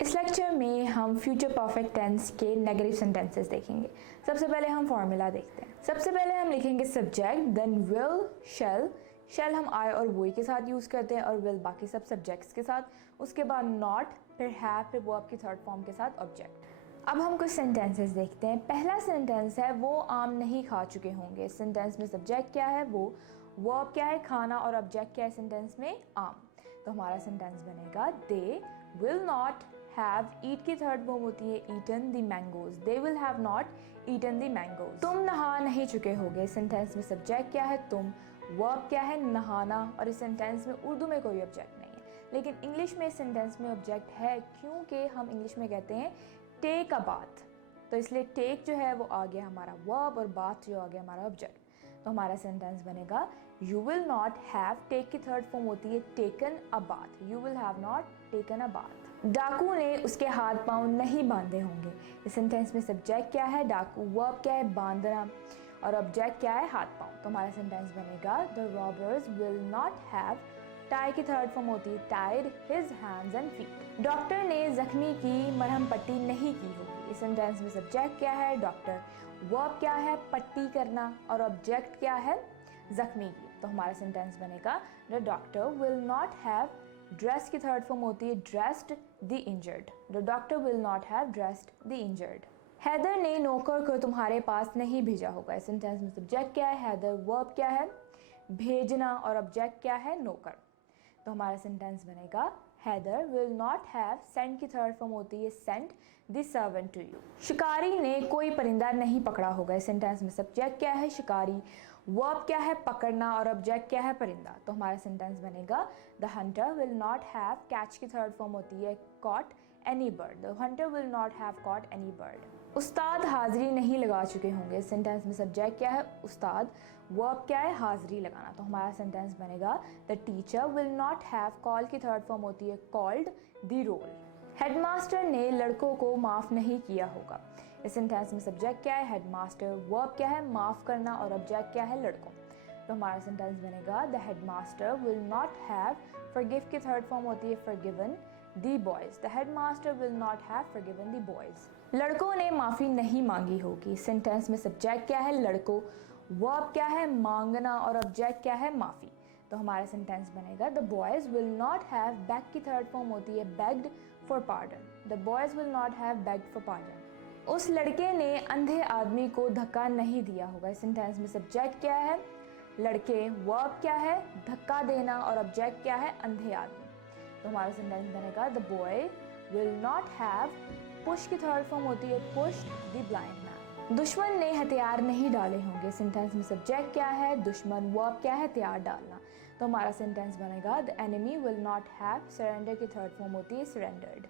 इस लेक्चर में हम फ्यूचर परफेक्ट टेंस के नेगेटिव सेंटेंसेस देखेंगे। सबसे पहले हम फॉर्मूला देखते हैं। सबसे पहले हम लिखेंगे subject, then will, shall. Shall हम आई और वुई के साथ यूज़ करते हैं और विल बाकी सब सब्जेक्ट्स के साथ। उसके बाद नॉट, फिर हैव, फिर वो आपकी थर्ड फॉर्म के साथ ऑब्जेक्ट। अब हम कुछ सेंटेंसेस देखते हैं। पहला सेंटेंस है वो आम नहीं खा चुके होंगे। सेंटेंस में सब्जेक्ट क्या है, वो वर्ब क्या है, खाना, और ऑब्जेक्ट क्या है सेंटेंस में, आम। तो हमारा सेंटेंस बनेगा they will not have, eat की थर्ड फॉर्म होती है eaten the mangoes. They will have not eaten the mangoes. तुम नहा नहीं चुके होगे। सेंटेंस में सब्जेक्ट क्या है, तुम, वर्ब क्या है, नहाना, और इस सेंटेंस में उर्दू में कोई ऑब्जेक्ट नहीं है, लेकिन इंग्लिश में इस सेंटेंस में ऑब्जेक्ट है क्योंकि हम इंग्लिश में कहते हैं टेक अ बाथ। तो इसलिए टेक जो है वो आ गया हमारा वर्ब और बाथ जो आ गया हमारा ऑब्जेक्ट। तो हमारा सेंटेंस बनेगा you will not have, take की थर्ड फॉर्म होती है taken a bath. You will have not taken a bath. डाकू ने उसके हाथ पांव नहीं बांधे होंगे। इस सेंटेंस में सब्जेक्ट क्या है, डाकू, वर्ब क्या है, बांधना, और ऑब्जेक्ट क्या है, हाथ पांव। तो हमारा सेंटेंस बनेगा the robbers will not have, tie की थर्ड फॉर्म होती है tied his hands and feet. Doctor ने जख्मी की मरहम पट्टी नहीं की होगी। इस सेंटेंस में सब्जेक्ट क्या है, डॉक्टर, वर्ब क्या है, पट्टी करना, और ऑब्जेक्ट क्या है, जख्मी की। तो हमारा सेंटेंस बनेगा the doctor will not have, dress की थर्ड फॉर्म होती है dressed the injured. The doctor will not have dressed the injured. Haider ने नौकर को तुम्हारे पास नहीं भेजा होगा। इस सेंटेंस में सब्जेक्ट क्या है, हैदर, वर्ब क्या है, भेजना, और ऑब्जेक्ट क्या है, नौकर। तो हमारा सेंटेंस बनेगा Haider will not have, sent की थर्ड फॉर्म होती है sent the servant to you. शिकारी ने कोई परिंदा नहीं पकड़ा होगा। इस सेंटेंस में सब्जेक्ट क्या है, शिकारी, वर्ब क्या है, पकड़ना, और ऑब्जेक्ट क्या है, परिंदा। तो हमारा सेंटेंस बनेगा the hunter will not have, catch की थर्ड फॉर्म होती है caught any bird. The hunter will not have caught any bird. उस्ताद हाजिरी नहीं लगा चुके होंगे। इस सेंटेंस में सब्जेक्ट क्या है, उस्ताद, वर्ब क्या है, हाजिरी लगाना। तो हमारा सेंटेंस बनेगा the teacher will not have, call की थर्ड फॉर्म होती है कॉल्ड द रोल। हेडमास्टर ने लड़कों को माफ़ नहीं किया होगा। इस सेंटेंस में सब्जेक्ट क्या है, हेडमास्टर, वर्ब क्या है, माफ़ करना, और ऑब्जेक्ट क्या है, लड़कों। तो हमारा सेंटेंस बनेगा the headmaster will not have, forgive की थर्ड फॉर्म होती है forgiven the boys. The headmaster will not have forgiven the boys. लड़कों ने माफ़ी नहीं मांगी होगी। सेंटेंस में सब्जेक्ट क्या है, लड़कों, वर्ब क्या है, मांगना, और ऑब्जेक्ट क्या है, माफ़ी। तो हमारा सेंटेंस बनेगा the boys will not have, bag की थर्ड फॉर्म होती है bagged for pardon. The boys will not have bagged for pardon. उस लड़के ने अंधे आदमी को धक्का नहीं दिया होगा। इस सेंटेंस में सब्जेक्ट क्या है, लड़के, वर्ब क्या है, धक्का देना, और ऑब्जेक्ट क्या है, अंधे आदमी। तो हमारा सेंटेंस बनेगा the boy will not have, push की थर्ड फॉर्म होती है पुश द ब्लाइंड मैन। दुश्मन ने हथियार नहीं डाले होंगे। सेंटेंस में सब्जेक्ट क्या है, दुश्मन, वर्ब क्या है, हथियार डालना। तो हमारा सेंटेंस बनेगा the enemy will not have surrender की थर्ड फॉर्म होती है सरेंडर्ड।